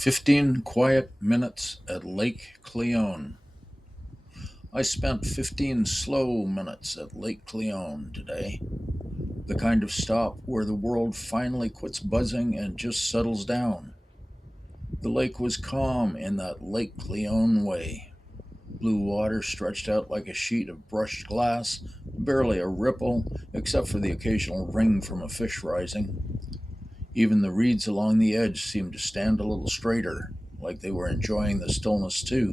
15 quiet minutes at Lake Cleone. I spent 15 slow minutes at Lake Cleone today, the kind of stop where the world finally quits buzzing and just settles down. The lake was calm in that Lake Cleone way. Blue water stretched out like a sheet of brushed glass, barely a ripple, except for the occasional ring from a fish rising. Even the reeds along the edge seemed to stand a little straighter, like they were enjoying the stillness too.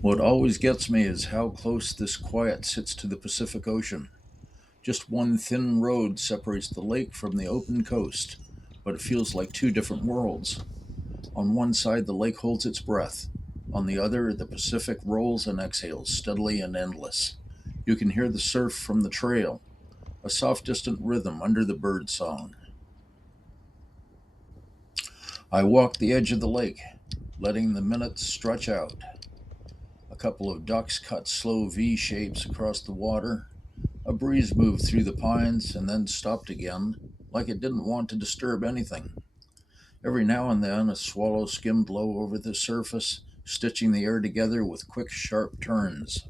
What always gets me is how close this quiet sits to the Pacific Ocean. Just one thin road separates the lake from the open coast, but it feels like two different worlds. On one side, the lake holds its breath. On the other, the Pacific rolls and exhales steadily and endless. You can hear the surf from the trail, a soft, distant rhythm under the bird song. I walked the edge of the lake, letting the minutes stretch out. A couple of ducks cut slow V shapes across the water. A breeze moved through the pines and then stopped again, like it didn't want to disturb anything. Every now and then, a swallow skimmed low over the surface, stitching the air together with quick, sharp turns.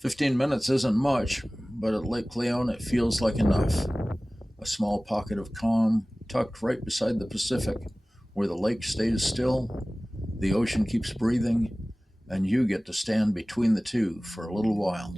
15 minutes isn't much, but at Lake Cleone it feels like enough. A small pocket of calm, tucked right beside the Pacific, where the lake stays still, the ocean keeps breathing, and you get to stand between the two for a little while.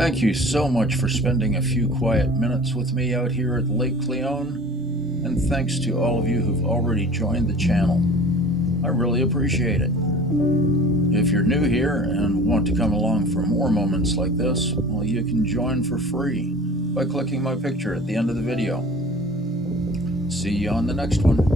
Thank you so much for spending a few quiet minutes with me out here at Lake Cleone, and thanks to all of you who've already joined the channel. I really appreciate it. If you're new here and want to come along for more moments like this, well, you can join for free by clicking my picture at the end of the video. See you on the next one.